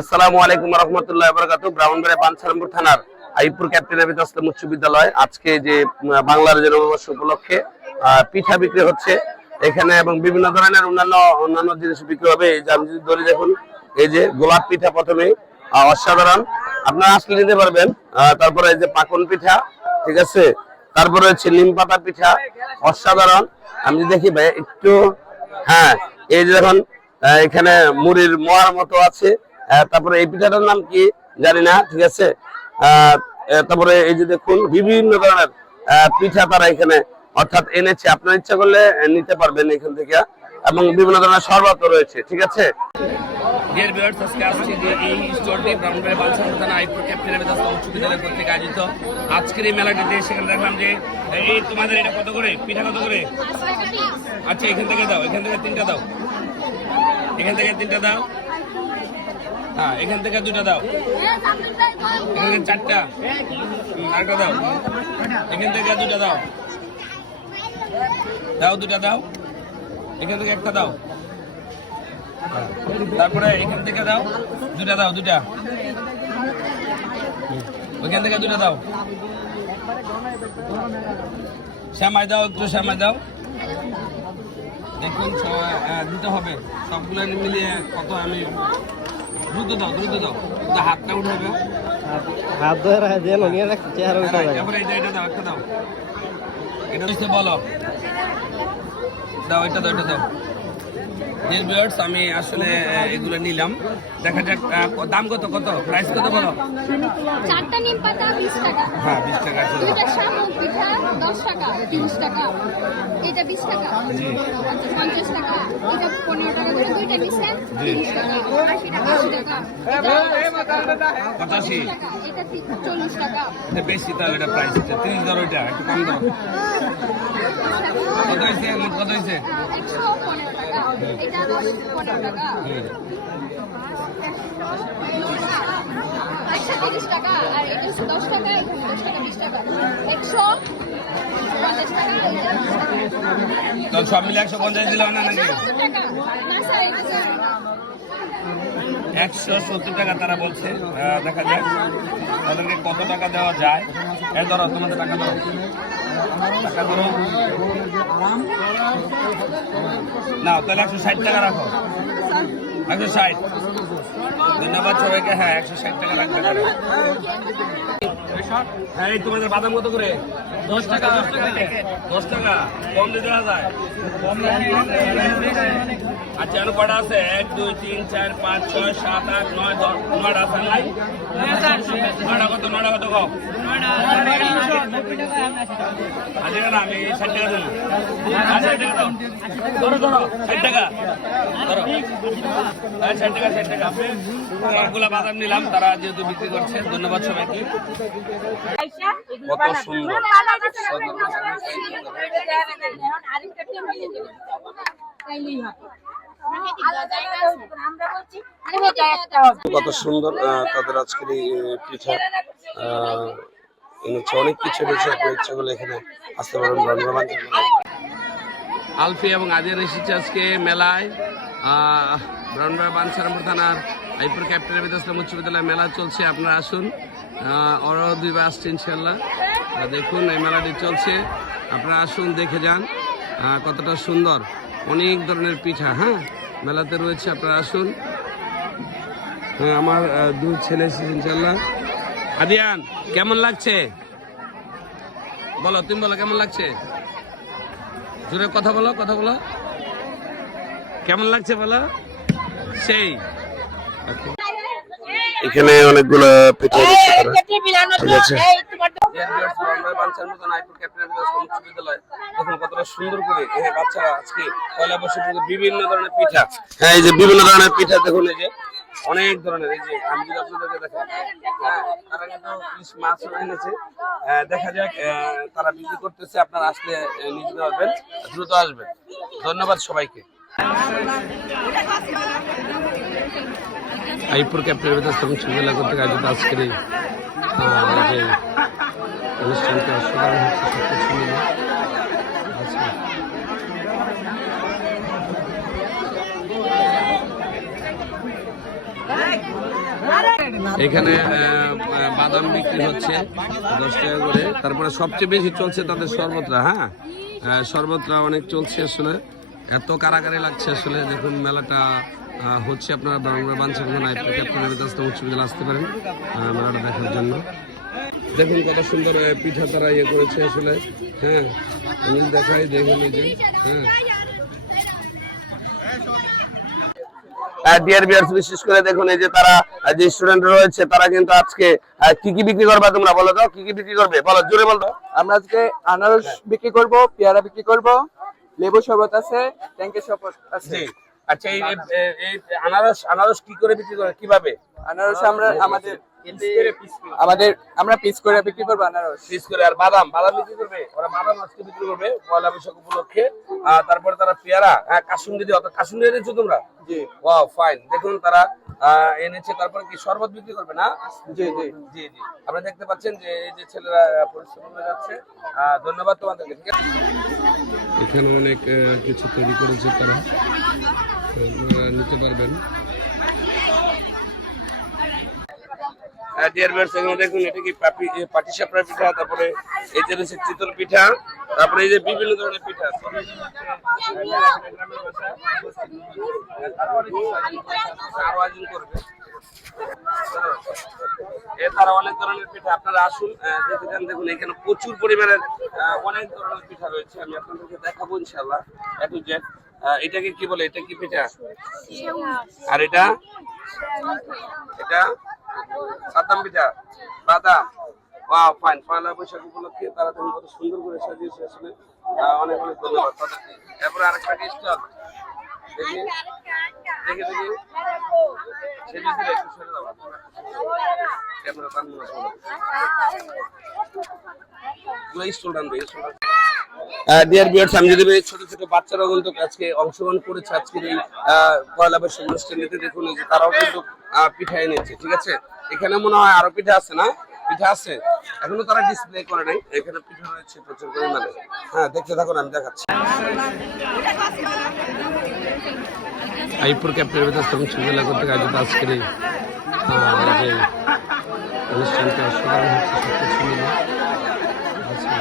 আসসালামু আলাইকুম রহমতুল্লাহ বরকাত থানার আইপুর ক্যাপ্টেন আবিদ আসলাম উচ্চ বিদ্যালয়। আজকে যে বাংলার উপলক্ষে পিঠা বিক্রি হচ্ছে। এখানে এবং বিভিন্ন ধরনের অন্যান্য অন্যান্য জিনিস বিক্রি হবে। এই যে আমি যদি দেখুন, এই যে গোলাপ পিঠা প্রথমে অসাধারণ। আপনারা আসলে নিতে পারবেন। তারপরে এই যে পাকন পিঠা, ঠিক আছে? তারপরে হচ্ছে নিম পাতা পিঠা, অসাধারণ। আমি যদি দেখি ভাই, একটু হ্যাঁ এই যে দেখুন এখানে মুড়ির মোয়ার মতো আছে। তারপরে এই পিঠাটার নাম কি জানি না, ঠিক আছে? তারপরে এই যে দেখুন, বিভিন্ন ধরনের পিঠা তারা এখানে অর্থাৎ এনেছে। আপনার ইচ্ছা করলে নিতে পারবেন এখান থেকে। এবং বিভিন্ন ধরনের শরবত রয়েছে, ঠিক আছে? ডিয়ার ভিউয়ার্স আজকে আসছি যে এই স্টোরটি থানা আইপুর উচ্চ বিদ্যালয় কর্তৃক আয়োজিত। আজকের এই মেলাটিতে সেখানে দেখলাম যে, এই তোমাদের এটা কত করে? পিঠা কত করে? আচ্ছা এখান থেকে দাও, এখান থেকে তিনটা দাও। এখান থেকে তিনটা দাও। হ্যাঁ এখান থেকে দুটা দাও। এখান চারটা। আরেকটা দাও। এখান থেকে দুটা দাও। দাও দুটা দাও। এখান থেকে একটা দাও। তারপরে এখান থেকে দাও। দুটা দাও, দুটা। ওইখান থেকে দুটা দাও। শ্যামাই দাও, একটু শ্যামাই দাও। দেখুন দিতে হবে। সবগুলো মিলিয়ে কত আমি দ্রুত দাও দ্রুত দাও। কিন্তু হাতটা উঠাবে। হাত ধরে রাখা দিয়ে নিয়ে রাখছি চেহারা উঠা যাবে এটা এটা দাও একটা দাও। এটা হচ্ছে বলো দাও এটা দাও এটা দাও। ডিয়ার ভিউয়ার্স আমি আসলে এগুলো নিলাম। দেখা যাক দাম কত কত? প্রাইস কত বলো? চারটা নিম পাতা বিশ টাকা। হ্যাঁ বিশ টাকা দাও। শামুক পিঠা দশ টাকা তিরিশ টাকা। এটা বিশ টাকা। আচ্ছা পঞ্চাশ টাকা এটা পনেরো টাকা করে দুইটা পিসে তিরিশ টাকা আশি টাকা আশি টাকা। পঁচাশি। এটা চল্লিশ টাকা। এটা বেশি তাহলে এটা প্রাইস তিরিশ ধরো এটা একটু কম দাও। কত হয়েছে? কত হয়েছে? একশো পনেরো এটা টাকা একশো তিরিশ টাকা। আর এটা দশ টাকা দশ টাকা বিশ টাকা একশো তো সব মিলে একশো পঞ্চাশ দিলাম না নাকি একশো সত্তর টাকা তারা বলছে দেখা যায় তাদেরকে কত টাকা দেওয়া যায়। এ ধরো, তোমাদের টাকা ধরো। না তাহলে একশো ষাট টাকা রাখো। একশো ষাট। ধন্যবাদ সবাইকে হ্যাঁ একশো ষাট টাকা রাখবে তাহলে। হ্যাঁ এই তোমাদের বাদাম কত করে দশ টাকা দশ টাকা দশ টাকা কম দিতে যায় আচ্ছা এখন কটা আছে এক দুই তিন চার পাঁচ ছয় সাত আট নয় দশ নয়টা আছে নাই নয়টা কত নয়টা কত কম আচ্ছা না আমি ষাট টাকা দেবো তারা যেহেতু বিক্রি করছে ধন্যবাদ কত সুন্দর কত সুন্দর তাদের আজকের এই পিঠা। অনেক কিছু এনেছে আপনার ইচ্ছা এখানে আসতে পারেন ব্রাহ্মণ আলফি এবং আদিয়ান এসেছে আজকে মেলায় ব্রাহ্মণবাড়া বানসারামপুর থানার আইপুর ক্যাপ্টেন আবিদ আসলাম উচ্চ বিদ্যালয় মেলা চলছে, আপনারা আসুন। ওরাও দুইবার আসছে ইনশাল্লাহ দেখুন, এই মেলাটি চলছে। আপনারা আসুন, দেখে যান। কতটা সুন্দর। অনেক ধরনের পিঠা হ্যাঁ? মেলাতে রয়েছে, আপনারা আসুন। হ্যাঁ আমার দু ছেলে এসেছে ইনশাল্লাহ আদিয়ান, কেমন লাগছে? বলো, তুমি বলো, কেমন লাগছে? জোরে কথা বলো কথা বলো। কেমন লাগছে বলো? সেই। এখানে অনেকগুলো পিঠা ঠিক আছে। দেখুন কতটা সুন্দর করে হ্যাঁ বাচ্চারা আজকে পয়লা বৈশাখ বিভিন্ন ধরনের পিঠা। হ্যাঁ এই যে বিভিন্ন ধরনের পিঠা দেখুন এই যে। অনেক ধরনের, এই যে আমি যদি আপনাদেরকে দেখাই হ্যাঁ তারা কিন্তু ইলিশ মাছও এনেছে। দেখা যাক তারা বিক্রি করতেছে, আপনারা আসলে নিতে পারবেন দ্রুত আসবেন। ধন্যবাদ সবাইকে। আইপুর ক্যাপ্টেন বিদ্যাশ্রম সুবিধা করতে আয়োজিত আজকের এই যে অনুষ্ঠানটি অসাধারণ হচ্ছে এখানে বাদাম বিক্রি হচ্ছে দশ টাকা করে। তারপরে সবচেয়ে বেশি চলছে তাদের শরবতরা হ্যাঁ? শরবতরা অনেক চলছে আসলে। এত কারাকারি লাগছে আসলে, দেখুন মেলাটা হচ্ছে আপনারা বাংলা আইপি ক্যাপ্টেনের ব্যস্ত উচ্চ বিদ্যালয়ে আসতে পারেন মেলাটা দেখার জন্য। দেখুন কত সুন্দর পিঠা তারা ইয়ে করেছে আসলে হ্যাঁ? দেখাই দেখুন যে হ্যাঁ? বিশেষ করে দেখুন এই যে তারা যে স্টুডেন্ট রয়েছে তারা কিন্তু আজকে কি কি বিক্রি করবে তোমরা বলো তো? কি কি বিক্রি করবে? বলো জোরে বলো আমরা আজকে আনারস বিক্রি করব পেয়ারা বিক্রি করব লেবু শরবত আছে ট্যাঙ্কের শরবত আছে। আচ্ছা এই আনারস আনারস কি করে বিক্রি করে কীভাবে? আনারস আমরা আমাদের আমাদের আমরা পিস করে বিক্রি করব আনারস। পিস করে আর বাদাম বাদাম বিক্রি করবে। ওরা বাদাম আজকে বিক্রি করবে পয়লা বৈশাখ উপলক্ষে। আর তারপরে তারা পেয়ারা হ্যাঁ কাশুন্দি দিয়ে অত কাশুন্দি এনেছো তোমরা? জি। ওয়াও ফাইন দেখুন তারা আহ, এনেছে তারপরে কি শরবত বিক্রি করবে না? জি জি। জি জি। আপনারা দেখতে পাচ্ছেন যে এই যে ছেলেরা পরিশ্রম করে যাচ্ছে। আহ, ধন্যবাদ তোমাদেরকে ঠিক আছে? এখানে অনেক কিছু তৈরি করেছে তারা। নিতে পারবেন। ডিয়ার ভিউয়ার্স এখানে দেখুন এটা কি পাটিসাপড়া পিঠা তারপরে এই যে রয়েছে চিতল পিঠা তারপরে এই যে বিভিন্ন ধরনের পিঠা আরও আয়োজন করবে এ তারা অনেক ধরনের পিঠা আপনারা আসুন দেখে যান দেখুন এখানে প্রচুর পরিমাণের অনেক ধরনের পিঠা রয়েছে আমি আপনাদেরকে দেখাবো ইনশাল্লাহ এ টু জেড এটাকে কি বলে এটা কি পিঠা? আর এটা? এটা? সাতাম পিঠা ফাইন পয়লা বৈশাখ উপলক্ষে তারা কত সুন্দর করে সাজিয়েছে আসলে। অনেক অনেক ধন্যবাদ, তাদেরকে। এরপরে আরেকটা স্টল দেখি। দেখি ছোট ছোট বাচ্চারা কিন্তু আজকে অংশগ্রহণ করেছে, আজকের এই পয়লা বৈশাখ অনুষ্ঠানেতে দেখুন যে তারাও কিন্তু পিঠা এনেছে, ঠিক আছে? এখানে মনে হয় আরও পিঠা আছে না? পিঠা আছে? এখনও তারা ডিসপ্লে করে নাই। এখানে পিঠা রয়েছে প্রচুর পরিমাণে। হ্যাঁ দেখতে থাকুন আমি দেখাচ্ছি। আইপুর ক্যাপ্টেন এবং সুবিধা করতে আয়োজিত আজকের এই যে অনুষ্ঠানটি অসাধারণ হচ্ছে সবকিছু মিলে আচ্ছা।